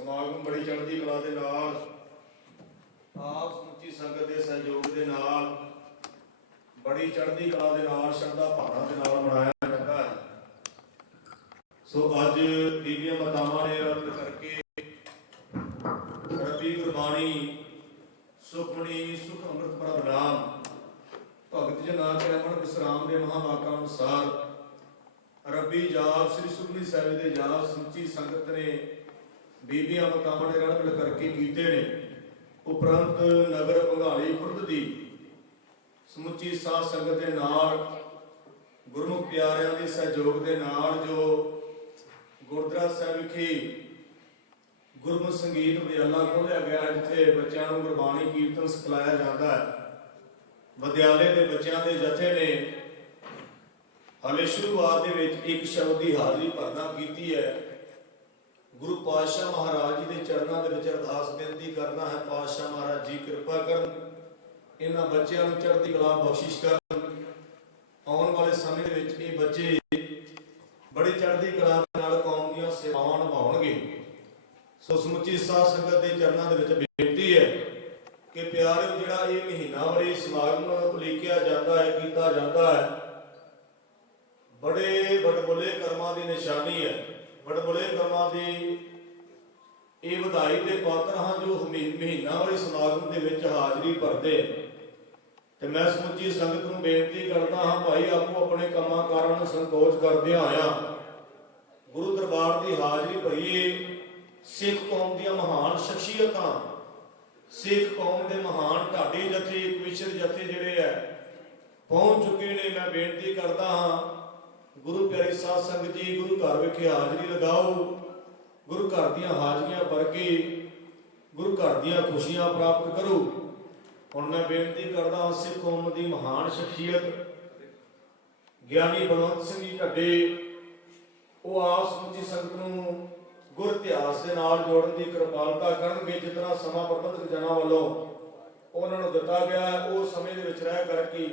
ਸਮਾਗਮ ਬੜੀ ਚੜ੍ਹਦੀ ਕਲਾ ਦੇ ਨਾਲ, ਆਪ ਸਮੁੱਚੀ ਸੰਗਤ ਦੇ ਸਹਿਯੋਗ ਦੇ ਨਾਲ, ਬੜੀ ਚੜ੍ਹਦੀ ਕਲਾ ਦੇ ਨਾਲ, ਸ਼ਰਧਾ ਭਾਵਨਾ ਦੇ ਨਾਲ ਮਨਾਇਆ ਜਾਂਦਾ ਹੈ। ਸੋ ਅੱਜ ਬੀਬੀਆਂ ਮਾਤਾਵਾਂ ਨੇ ਰਲ ਕਰਕੇ ਰੱਬੀ ਗੁਰਬਾਣੀ, ਸੁਖਮਣੀ, ਸੁਖ ਅੰਮ੍ਰਿਤ ਪ੍ਰਭ ਨਾਮ, ਭਗਤ ਜਨਾ ਕੇ ਰਮਨ ਵਿਸਰਾਮ ਦੇ ਮਹਾਵਾਕਾਂ ਅਨੁਸਾਰ ਰੱਬੀ ਜਾਪ, ਸ੍ਰੀ ਸੁਖਮਨੀ ਸਾਹਿਬ ਦੇ ਜਾਪ ਸੁੱਚੀ ਸੰਗਤ ਨੇ ਬੀਬੀਆਂ ਮਾਤਾਵਾਂ ਨੇ ਰਲ ਮਿਲ ਕਰਕੇ ਕੀਤੇ ਨੇ। ਉਪਰੰਤ ਨਗਰ ਭੰਗਾਲੀ ਖੁਰਦ ਦੀ ਸਮੁੱਚੀ ਸਾਧ ਸੰਗਤ ਦੇ ਨਾਲ, ਗੁਰਮੁਖ ਪਿਆਰਿਆਂ ਦੇ ਸਹਿਯੋਗ ਦੇ ਨਾਲ ਜੋ ਗੁਰਦੁਆਰਾ ਸਾਹਿਬ ਵਿਖੇ ਗੁਰਮੁਖ ਸੰਗੀਤ ਵਿਦਿਆਲਾ ਖੋਲ੍ਹਿਆ ਗਿਆ ਜਿੱਥੇ ਬੱਚਿਆਂ ਨੂੰ ਗੁਰਬਾਣੀ ਕੀਰਤਨ ਸਿਖਲਾਇਆ ਜਾਂਦਾ ਹੈ। ਵਿਦਿਆਲੇ ਦੇ ਬੱਚਿਆਂ ਦੇ ਜਥੇ ਨੇ ਹਲੇ ਸ਼ੁਰੂਆਤ ਦੇ ਵਿੱਚ ਇੱਕ ਸ਼ਬਦ ਦੀ ਹਾਜ਼ਰੀ ਭਰਨਾ ਕੀਤੀ ਹੈ। ਗੁਰੂ ਪਾਤਸ਼ਾਹ ਮਹਾਰਾਜ ਜੀ ਦੇ ਚਰਨਾਂ ਦੇ ਵਿੱਚ ਅਰਦਾਸ ਬੇਨਤੀ ਕਰਨਾ ਹੈ, ਪਾਤਸ਼ਾਹ ਮਹਾਰਾਜ ਜੀ, ਕਿਰਪਾ ਕਰਨ ਇਹਨਾਂ ਬੱਚਿਆਂ ਨੂੰ ਚੜ੍ਹਦੀ ਕਲਾ ਬਖਸ਼ਿਸ਼ ਕਰਨ। ਆਉਣ ਵਾਲੇ ਸਮੇਂ ਦੇ ਵਿੱਚ ਇਹ ਬੱਚੇ ਬੜੀ ਚੜ੍ਹਦੀ ਕਲਾ ਨਾਲ ਕੌਮ ਦੀਆਂ ਸੇਵਾਵਾਂ ਨਿਭਾਉਣਗੇ। ਸੋ ਸਮੁੱਚੀ ਸਾਧ ਸੰਗਤ ਦੇ ਚਰਨਾਂ ਦੇ ਵਿੱਚ ਬੇਨਤੀ ਹੈ ਕਿ ਪਿਆਰਿਓ, ਜਿਹੜਾ ਇਹ ਮਹੀਨਾ ਵਰੇ ਸਮਾਗਮ ਉਲੀਕਿਆ ਜਾਂਦਾ ਹੈ, ਕੀਤਾ ਜਾਂਦਾ ਹੈ, ਬੜੇ ਬੜਬੁਲੇ ਕਰਮਾਂ ਦੀ ਨਿਸ਼ਾਨੀ ਹੈ। ਬੜਬੁਲੇ ਕਰਮਾਂ ਦੀ ਇਹ ਵਧਾਈ ਦੇ ਪਾਤਰ ਹਾਂ ਜੋ ਮਹੀ- ਮਹੀਨਾ ਵਾਲੇ ਸਮਾਗਮ ਦੇ ਵਿੱਚ ਹਾਜ਼ਰੀ ਭਰਦੇ। ਤੇ ਮੈਂ ਸਮੁੱਚੀ ਸੰਗਤ ਨੂੰ ਬੇਨਤੀ ਕਰਦਾ ਹਾਂ, ਭਾਈ ਆਪੋ ਆਪਣੇ ਕੰਮਾਂ ਕਾਰਾਂ ਨੂੰ ਸੰਕੋਚ ਕਰਦਿਆਂ ਆਇਆ। ਗੁਰੂ ਦਰਬਾਰ ਦੀ ਹਾਜ਼ਰੀ ਭਰੀਏ। ਸਿੱਖ ਕੌਮ ਦੀਆਂ ਮਹਾਨ ਸ਼ਖਸੀਅਤਾਂ। ਸਿੱਖ ਕੌਮ ਦੇ ਮਹਾਨ ਢਾਡੀ ਜਥੇ ਵਿਸ਼ਰ ਜਥੇ ਜਿਹੜੇ ਐ ਪਹੁੰਚ ਚੁੱਕੇ ਨੇ। ਮੈਂ ਬੇਨਤੀ ਕਰਦਾ ਹਾਂ ਗੁਰੂ ਪਿਆਰੀ ਸਾਧ ਸੰਗਤ ਜੀ, ਗੁਰੂ ਘਰ ਵਿਖੇ ਹਾਜ਼ਰੀ ਲਗਾਓ। ਗੁਰੂ ਘਰ ਦੀਆਂ ਹਾਜ਼ਰੀਆਂ ਭਰ ਕੇ ਗੁਰੂ ਘਰ ਦੀਆਂ ਖੁਸ਼ੀਆਂ ਪ੍ਰਾਪਤ ਕਰੋ। ਹੁਣ ਮੈਂ ਬੇਨਤੀ ਕਰਦਾ ਹਾਂ, ਸਿੱਖ ਕੌਮ ਦੀ ਮਹਾਨ ਸ਼ਖਸੀਅਤ, ਗਿਆਨੀ ਬਲਵੰਤ ਸਿੰਘ ਜੀ ਢੱਡੇ ਉਹ ਆਪ ਸਮੁੱਚੀ ਸੰਗਤ ਨੂੰ ਗੁਰ ਇਤਿਹਾਸ ਦੇ ਨਾਲ ਜੋੜਨ ਦੀ ਕਿਰਪਾਲਤਾ ਕਰਨਗੇ ਜਿਤਨਾ ਸਮਾਂ ਪ੍ਰਬੰਧਕ ਜਨਾਂ ਵੱਲੋਂ ਉਹਨਾਂ ਨੂੰ ਦਿੱਤਾ ਗਿਆ ਉਹ ਸਮੇਂ ਦੇ ਵਿੱਚ ਰਹਿ ਕਰਕੇ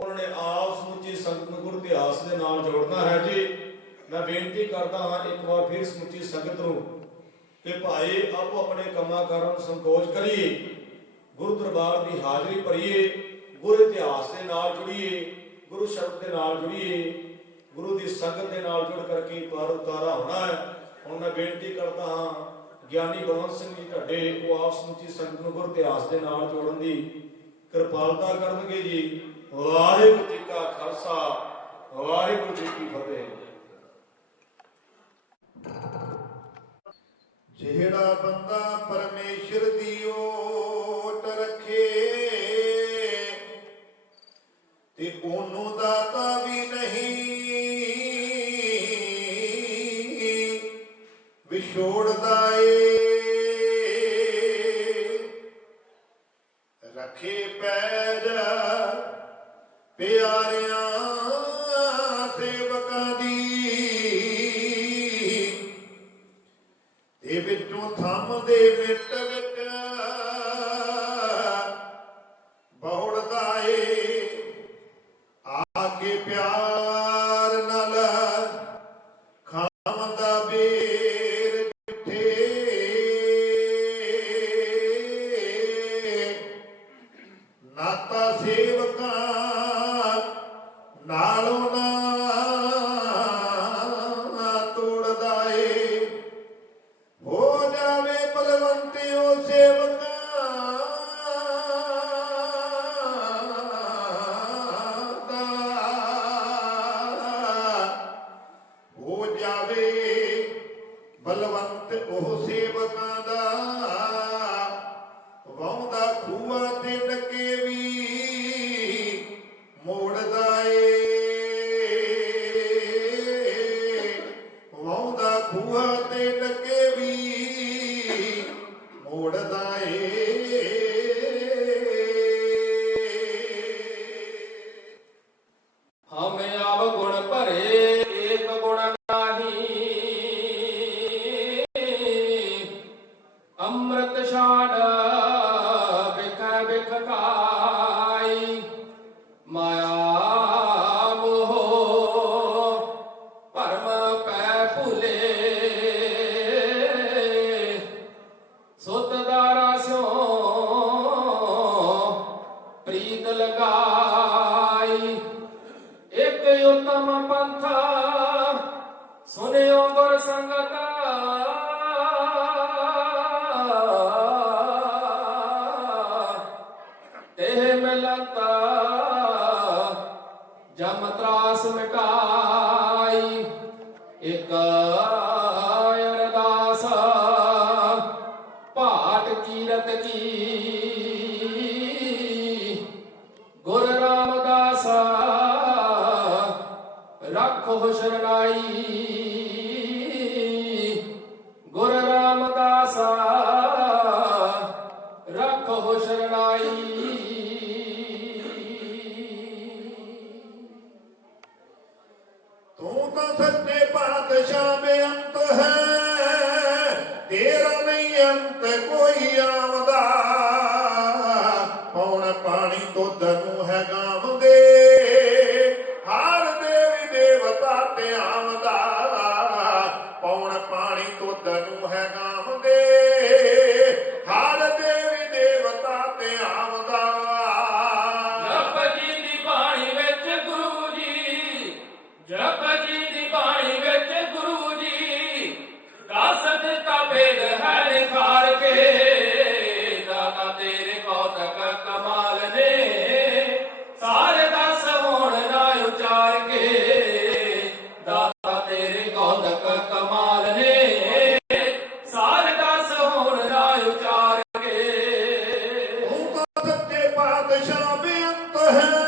ਉਹਨਾਂ ਨੇ ਆਪ ਸਮੁੱਚੀ ਸੰਗਤ ਨੂੰ ਗੁਰ ਇਤਿਹਾਸ ਦੇ ਨਾਲ ਜੋੜਨਾ ਹੈ ਜੀ। ਮੈਂ ਬੇਨਤੀ ਕਰਦਾ ਹਾਂ ਇੱਕ ਵਾਰ ਫਿਰ ਸਮੁੱਚੀ ਸੰਗਤ ਨੂੰ ਕਿ ਭਾਈ ਆਪੋ ਆਪਣੇ ਕੰਮਾਂ ਕਾਰਾਂ ਨੂੰ ਸੰਕੋਚ ਕਰੀਏ, ਗੁਰੂ ਦਰਬਾਰ ਦੀ ਹਾਜ਼ਰੀ ਭਰੀਏ, ਗੁਰ ਇਤਿਹਾਸ ਦੇ ਨਾਲ ਜੁੜੀਏ, ਗੁਰੂ ਸ਼ਬਦ ਦੇ ਨਾਲ ਜੁੜੀਏ, ਗੁਰੂ ਦੀ ਸੰਗਤ ਦੇ ਨਾਲ ਜੁੜ ਕਰਕੇ ਪਾਰ ਉਤਾਰਾ ਹੋਣਾ ਹੈ। ਹੁਣ ਮੈਂ ਬੇਨਤੀ ਕਰਦਾ ਹਾਂ, ਗਿਆਨੀ ਬਲਵੰਤ ਸਿੰਘ ਜੀ ਢੱਡੇ ਉਹ ਆਪ ਸਮੁੱਚੀ ਸੰਗਤ ਨੂੰ ਗੁਰ ਇਤਿਹਾਸ ਦੇ ਨਾਲ ਜੋੜਨ ਦੀ ਕਿਰਪਾਲਤਾ ਕਰਨਗੇ ਜੀ। ਵਾਹਿਗੁਰੂ ਜੀ ਕਾ ਖਾਲਸਾ ਵਾਹਿਗੁਰੂ ਜੀ ਕੀ ਫਤਿਹ। ਜਿਹੜਾ ਬੰਦਾ தேவிட்ட ਜਮ ਤਰਾਸ ਮਿਟਾਈ ਇਕ ਹੁਕਮ ਸੱਚੇ ਪਾਤਸ਼ਾਹ ਮੇ ਅੰਤ ਹੈ। Brother.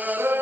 Uh-huh.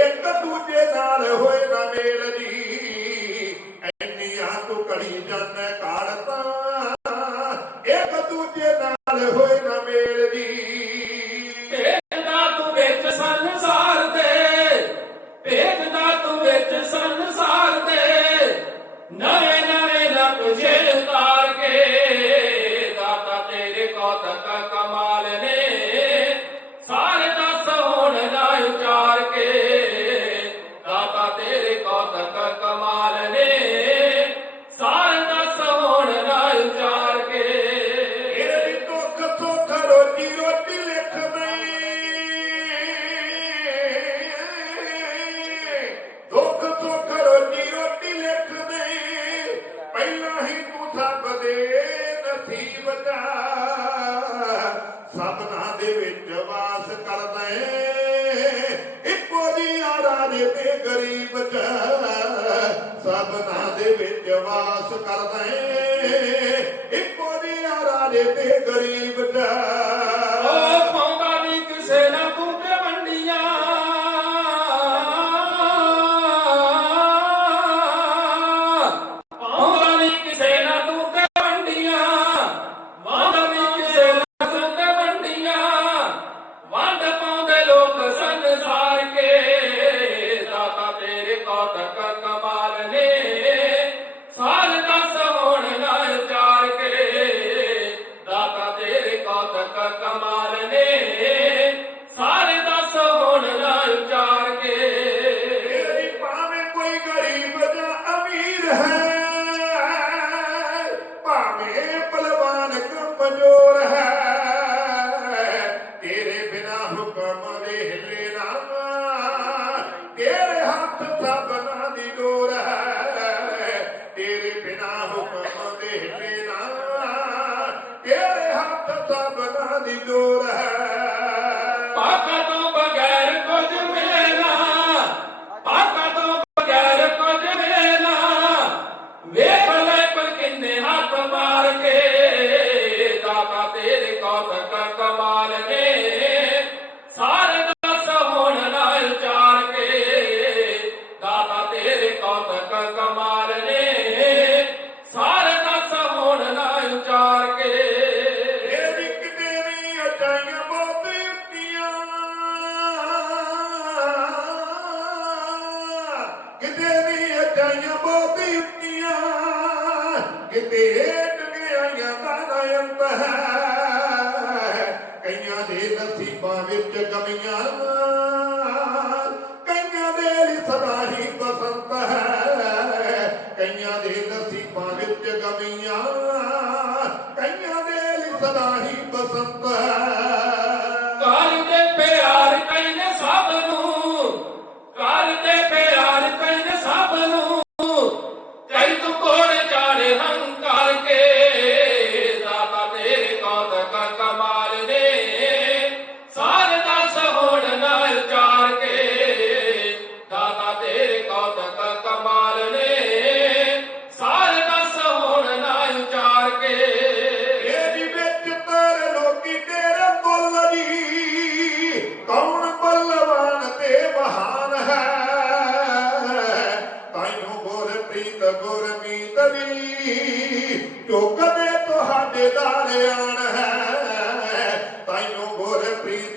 எந்த தூற்றிய நாள் ஹோய் நமேலடி ਵੇਖੇ ਗਰੀਬ ਚ ਸਭਨਾ ਦੇ ਵਿੱਚ ਵਾਸ ਕਰਦਾ ਏ। ਇੱਕੋ ਦੀ ਆਰਾ ਦੇ ਤੇ ਗਰੀਬ ਚ ਹੁਕਮ ਦੇ ਹਿਲੇ ਤੇਰੇ ਹੱਥ ਸਭ ਦੇ ਨਸੀਬਾਂ ਵਿੱਚ ਕਮੀਆਂ। ਕਈਆਂ ਦੇ ਲਈ ਸਦਾ ਹੀ ਬਸੰਤ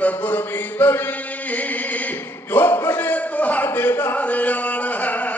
ਮੀਤ ਗੁਰਮੀਤ ਜੋ ਕਦੇ ਤੁਹਾਡੇ ਦਾਰਿਆਣ ਹੈ।